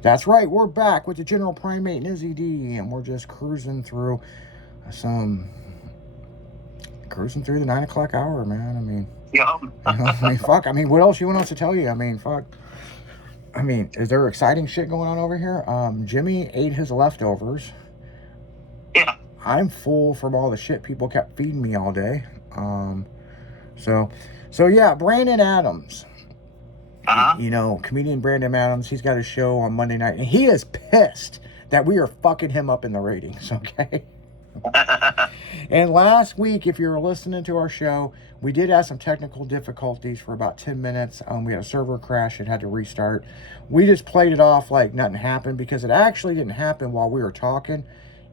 That's right, we're back with the General Primate and Izzy D, and we're just some cruising through the 9 o'clock hour, man. I mean, Yep. fuck. I mean, what else you want us to tell you? I mean, fuck. I mean, is there exciting shit going on over here? Jimmy ate his leftovers. Yeah. I'm full from all the shit people kept feeding me all day. So yeah, Brandon Adams. You know, comedian Brandon Adams, he's got a show on Monday night, and he is pissed that we are fucking him up in the ratings, okay? And last week, if you were listening to our show, we did have some technical difficulties for about 10 minutes. We had a server crash. It had to restart. We just played it off like nothing happened because it actually didn't happen while we were talking.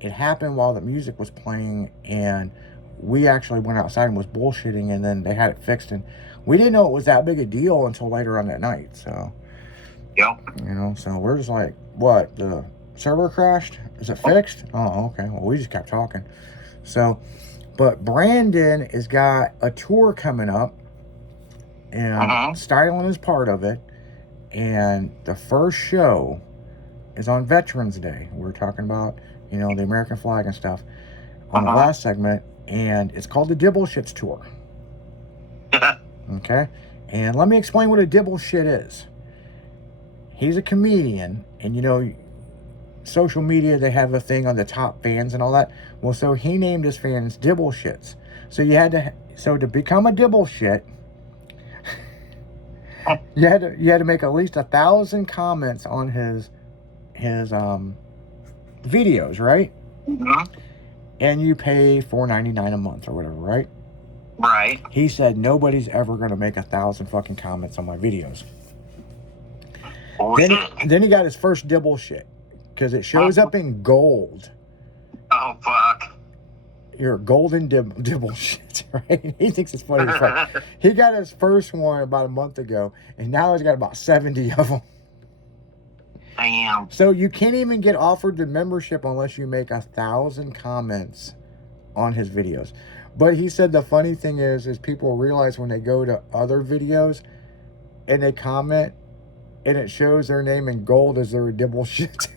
It happened while the music was playing, and we actually went outside and was bullshitting, and then they had it fixed, and we didn't know it was that big a deal until later on that night. So, Yep. you know, so we're just like, what? The server crashed? Is it fixed? Oh, okay. Well, we just kept talking. So, but Brandon has got a tour coming up, and Styling is part of it. And the first show is on Veterans Day. We're talking about, you know, the American flag and stuff on the last segment, and it's called the Dibbleshits Tour. Okay? And let me explain what a dibbleshit is. He's a comedian, and you know, social media, they have a thing on the top fans and all that. Well, so he named his fans Dibbleshits. So to become a Dibbleshit, you had to make at least 1,000 comments on his videos, right? Mm-hmm. And you pay $4.99 a month or whatever, right? Right. He said nobody's ever gonna make 1,000 fucking comments on my videos. Then he got his first Dibbleshit because it shows up in gold. Oh fuck! You're golden Dibbleshit, right? He thinks it's funny as fuck. He got his first one about a month ago, and now he's got about 70 of them. Damn. So you can't even get offered the membership unless you make 1,000 comments on his videos. But he said the funny thing is people realize when they go to other videos and they comment and it shows their name in gold as they're a Dibbleshit.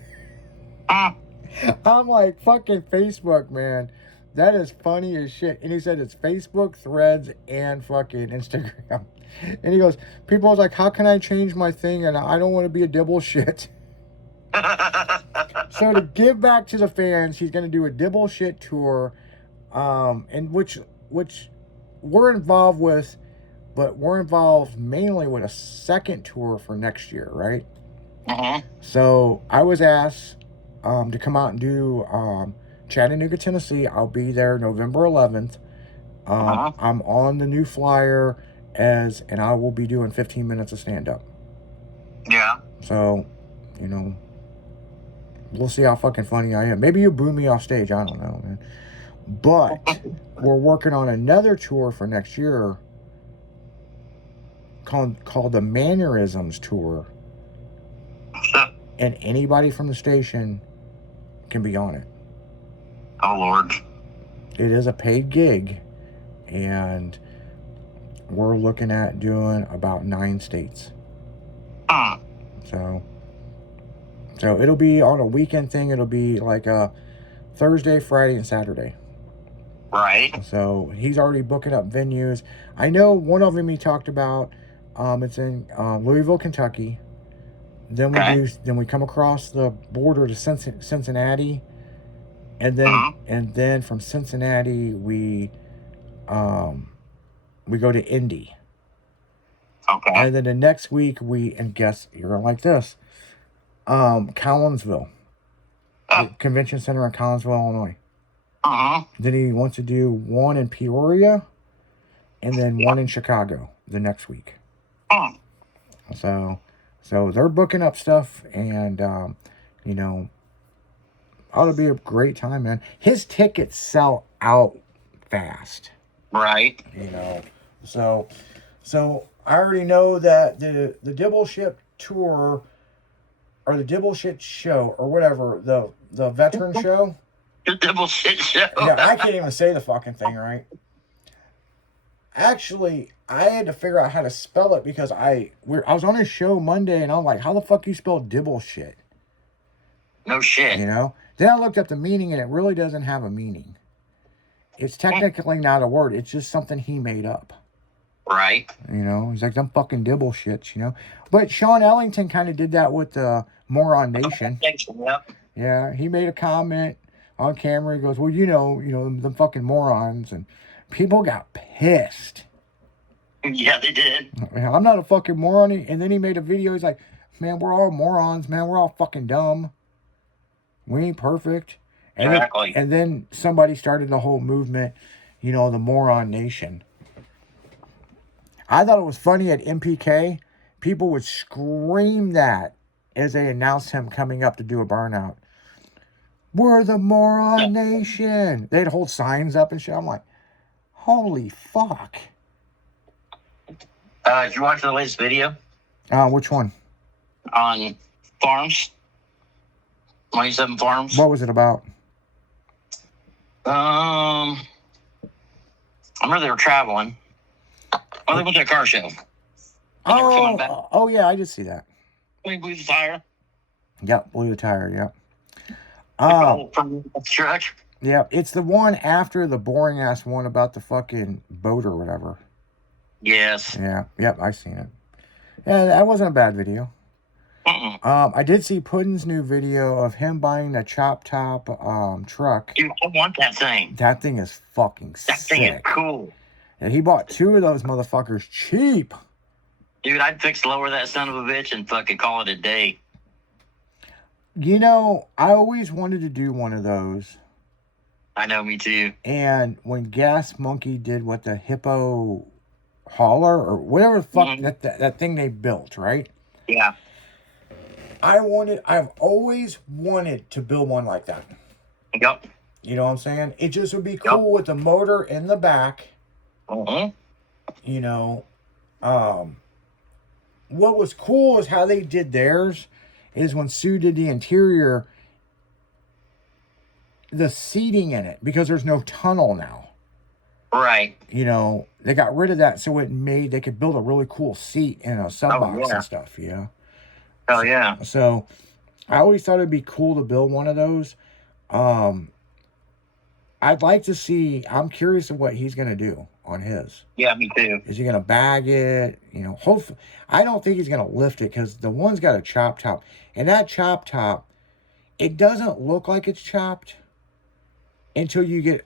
I'm like, fucking Facebook, man. That is funny as shit. And he said it's Facebook, Threads, and fucking Instagram. And he goes, people was like, how can I change my thing? And I don't want to be a Dibbleshit. So to give back to the fans, he's going to do a Dibbleshit tour, and which we're involved with, but we're involved mainly with a second tour for next year, right? So I was asked to come out and do Chattanooga, Tennessee. I'll be there November 11th. I'm on the new flyer and I will be doing 15 minutes of stand-up. Yeah. So, you know, we'll see how fucking funny I am. Maybe you boo me off stage. I don't know, man. But we're working on another tour for next year called the Mannerisms Tour. And anybody from the station can be on it. Oh, Lord. It is a paid gig. And we're looking at doing about 9 states. So it'll be on a weekend thing. It'll be like a Thursday, Friday, and Saturday. Right. So he's already booking up venues. I know one of them he talked about. It's in Louisville, Kentucky. Then we come across the border to Cincinnati, and then from Cincinnati we go to Indy. Okay. And then the next week and guess you're gonna like this. Collinsville, the convention center in Collinsville, Illinois. Then he wants to do one in Peoria, and then one in Chicago the next week. So they're booking up stuff, and you know, ought to be a great time, man. His tickets sell out fast. Right. You know, so I already know that the Dibbleshit tour or the Dibbleshit show or whatever, the veteran show. The Dibbleshit show. Yeah, I can't even say the fucking thing right. Actually, I had to figure out how to spell it because I was on his show Monday and I'm like, how the fuck you spell Dibbleshit? No shit. You know? Then I looked up the meaning, and it really doesn't have a meaning. It's technically not a word. It's just something he made up. Right. You know? He's like, them fucking dibble shits, you know? But Sean Ellington kind of did that with the Moron Nation. Yep. Yeah, he made a comment on camera. He goes, well, you know, them fucking morons. And people got pissed. Yeah, they did. I'm not a fucking moron. And then he made a video. He's like, man, we're all morons, man. We're all fucking dumb. We ain't perfect. And Exactly. then somebody started the whole movement, you know, the Moron Nation. I thought it was funny at MPK. People would scream that as they announced him coming up to do a burnout. We're the Moron Nation. They'd hold signs up and shit. I'm like, holy fuck. Did you watch the latest video Which one? on farms? 27 farms. What was it about? I remember they were traveling. Oh, they went to a car show. And they were coming back. Oh yeah, I did see that. We blew the tire. Yep, blew the tire. Yep. From the truck. Yeah, it's the one after the boring ass one about the fucking boat or whatever. Yes. Yeah, yep, I seen it. Yeah, that wasn't a bad video. I did see Puddin's new video of him buying the chop top truck. Dude, I want that thing. That thing is fucking sick. That thing is cool. And he bought 2 of those motherfuckers cheap. Dude, I'd fix lower that son of a bitch and fucking call it a day. You know, I always wanted to do one of those. I know, me too. And when Gas Monkey did what the Hippo Hauler or whatever the fuck that thing they built, right? Yeah. I've always wanted to build one like that. Yep. You know what I'm saying? It just would be cool with the motor in the back. You know, what was cool is how they did theirs is when Sue did the interior, the seating in it, because there's no tunnel now. Right. You know, they got rid of that so they could build a really cool seat in a sub box and stuff, you know? Hell yeah. So I always thought it'd be cool to build one of those. I'd like to see, I'm curious of what he's going to do on his. Yeah, me too. Is he going to bag it? You know, hopefully, I don't think he's going to lift it because the one's got a chop top. And that chop top, it doesn't look like it's chopped until you get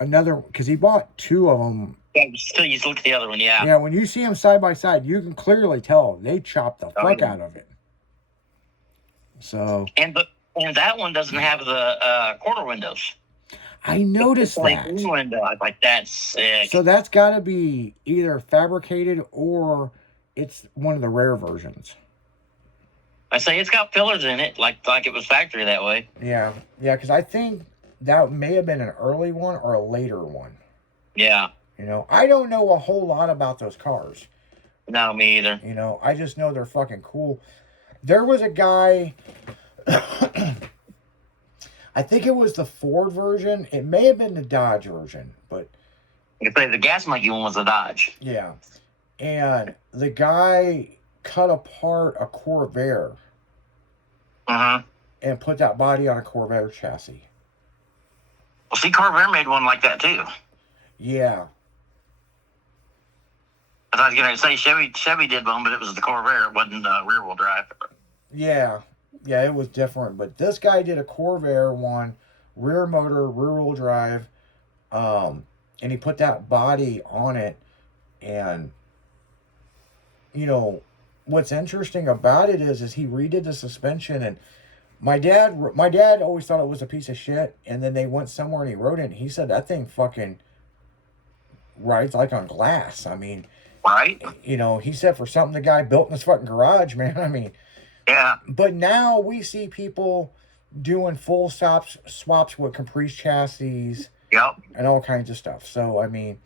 another, because he bought 2 of them. Yeah, still you look at the other one, yeah. Yeah, when you see them side by side, you can clearly tell they chopped the fuck out of it. So. And that one doesn't have the quarter windows. I noticed that. Window. I was like, that's sick. So that's got to be either fabricated or it's one of the rare versions. I say it's got fillers in it, like it was factory that way. Yeah, because I think that may have been an early one or a later one. Yeah. You know, I don't know a whole lot about those cars. No, me either. You know, I just know they're fucking cool. There was a guy, I think it was the Ford version. It may have been the Dodge version, but... You say the Gas Monkey one was a Dodge. Yeah. And the guy cut apart a Corvair. And put that body on a Corvair chassis. Well, see, Corvair made one like that, too. Yeah. I was going to say Chevy did one, but it was the Corvair. It wasn't rear-wheel drive. Yeah, it was different. But this guy did a Corvair one, rear motor, rear-wheel drive, and he put that body on it. And, you know, what's interesting about it is he redid the suspension. And my dad always thought it was a piece of shit. And then they went somewhere and he rode it. And he said that thing fucking rides like on glass. I mean... Right. You know, he said for something the guy built in his fucking garage, man. I mean, yeah. But now we see people doing full swaps with Caprice chassis. Yep. And all kinds of stuff. So, I mean,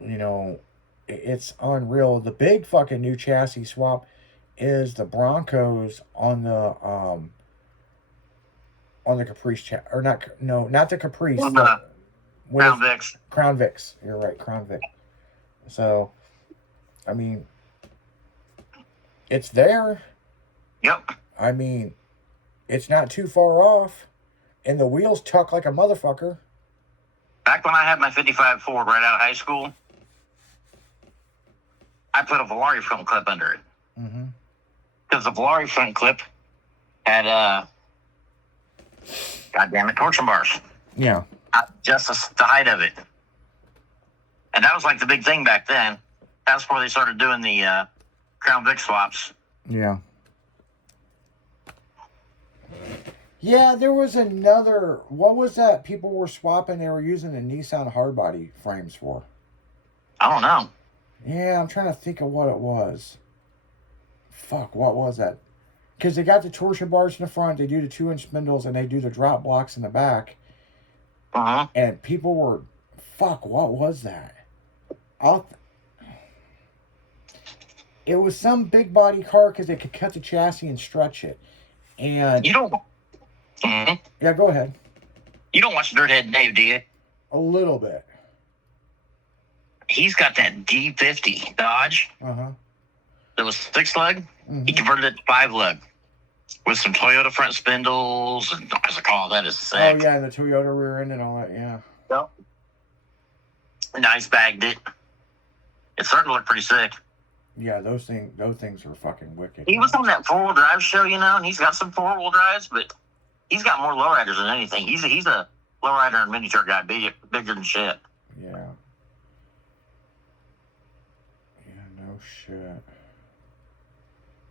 you know, it's unreal. The big fucking new chassis swap is the Broncos on the Caprice chassis. Or not the Caprice. Crown Vics. Crown Vics. You're right, Crown Vic. So, I mean, it's there. Yep. I mean, It's not too far off, and the wheels tuck like a motherfucker. Back when I had my 55 Ford right out of high school, I put a Volare front clip under it. Mm-hmm. Because the Volare front clip had, goddamn it, torsion bars. Yeah. Just the height of it. And that was like the big thing back then. That's before they started doing the Crown Vic swaps. Yeah. Yeah, there was another. What was that people were swapping? They were using the Nissan hardbody frames for. I don't know. Yeah, I'm trying to think of what it was. Fuck, what was that? Because they got the torsion bars in the front, they do the 2-inch spindles, and they do the drop blocks in the back. Uh-huh. And people were, fuck, what was that? It was some big body car because they could cut the chassis and stretch it. And you don't. Mm-hmm. Yeah, go ahead. You don't watch Dirthead Dave, do you? A little bit. He's got that D50 Dodge. Uh-huh. That was 6-lug. Mm-hmm. He converted it to 5-lug with some Toyota front spindles and as I call that is sick. Oh yeah, and the Toyota rear end and all that. Yeah. Yep. Nice bagged it. It's starting to look pretty sick. Yeah, those things are fucking wicked. He was on that 4-wheel drive show, you know, and he's got some 4-wheel drives, but he's got more lowriders than anything. He's a lowrider and miniature guy, bigger than shit. Yeah. Yeah, no shit.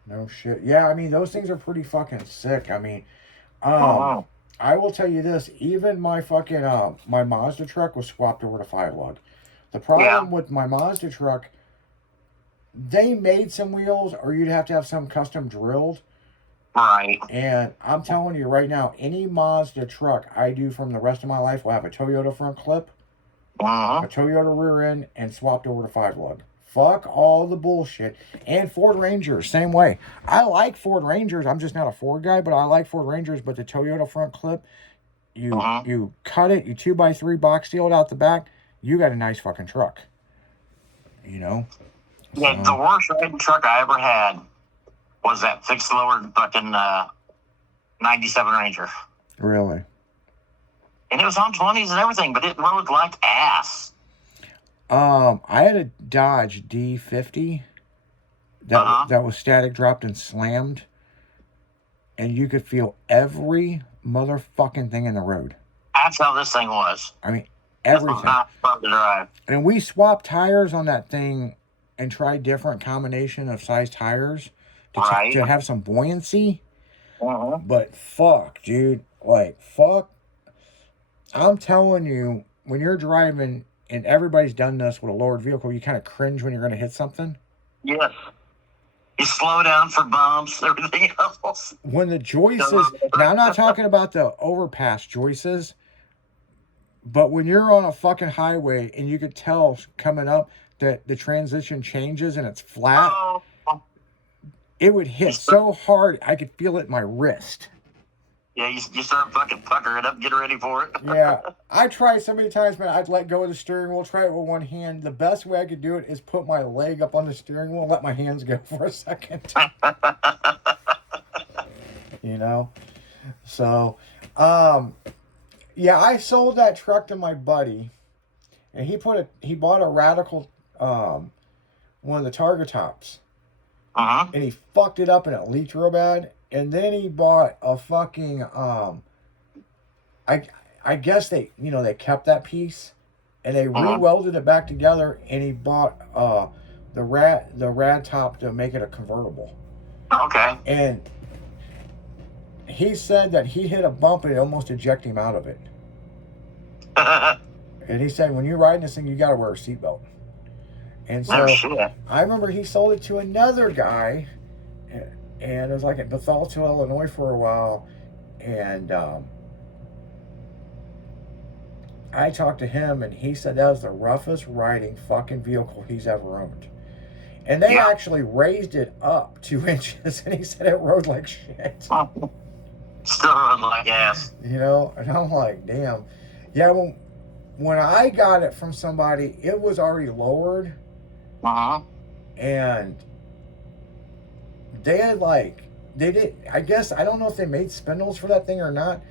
No shit. Yeah, I mean, those things are pretty fucking sick. I mean, I will tell you this, even my fucking, my Mazda truck was swapped over to 5-lug. The problem with my Mazda truck, they made some wheels, or you'd have to have some custom drilled. Right. And I'm telling you right now, any Mazda truck I do from the rest of my life will have a Toyota front clip, a Toyota rear end, and swapped over to 5-lug. Fuck all the bullshit. And Ford Rangers, same way. I like Ford Rangers. I'm just not a Ford guy, but I like Ford Rangers. But the Toyota front clip, you cut it, you 2x3 box steel it out the back, you got a nice fucking truck. You know? Yeah, the worst riding truck I ever had was that fixed lowered fucking 97 Ranger. Really? And it was on 20s and everything, but it rode like ass. I had a Dodge D50 that was static dropped and slammed, and you could feel every motherfucking thing in the road. That's how this thing was. I mean, everything. This was not fun to drive. And we swapped tires on that thing and tried different combination of size tires to have some buoyancy. But fuck, dude. Like, fuck. I'm telling you, when you're driving, and everybody's done this with a lowered vehicle, you kind of cringe when you're going to hit something. Yes. You slow down for bumps, everything else. When the joists, now I'm not talking about the overpass joists, but when you're on a fucking highway and you could tell coming up that the transition changes and it's flat, it would hit so hard I could feel it in my wrist. Yeah, you start fucking puckering up, get ready for it. Yeah, I tried so many times, man. I'd let go of the steering wheel, try it with one hand. The best way I could do it is put my leg up on the steering wheel and let my hands go for a second. You know? So, yeah, I sold that truck to my buddy, and he bought a Radical, one of the Targa tops. And he fucked it up and it leaked real bad. And then he bought a fucking, I guess they kept that piece and they re-welded it back together, and he bought the rad top to make it a convertible. Okay. And he said that he hit a bump and it almost ejected him out of it. And he said, when you're riding this thing, you got to wear a seatbelt. And so I remember he sold it to another guy, and it was like in Bethalto, Illinois for a while. And I talked to him, and he said that was the roughest riding fucking vehicle he's ever owned. And they actually raised it up 2 inches, and he said it rode like shit. Still rode like ass. You know? And I'm like, damn. Yeah, when I got it from somebody, it was already lowered. And they had they did. I guess I don't know if they made spindles for that thing or not,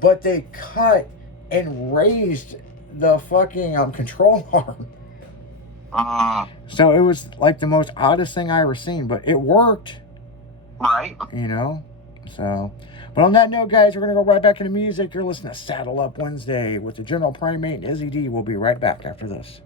but they cut and raised the fucking control arm. So it was like the most oddest thing I ever seen, but it worked. Right. You know? So, but on that note, guys, we're going to go right back into music. You're listening to Saddle Up Wednesday with the General Primate and Izzy D. We'll be right back after this.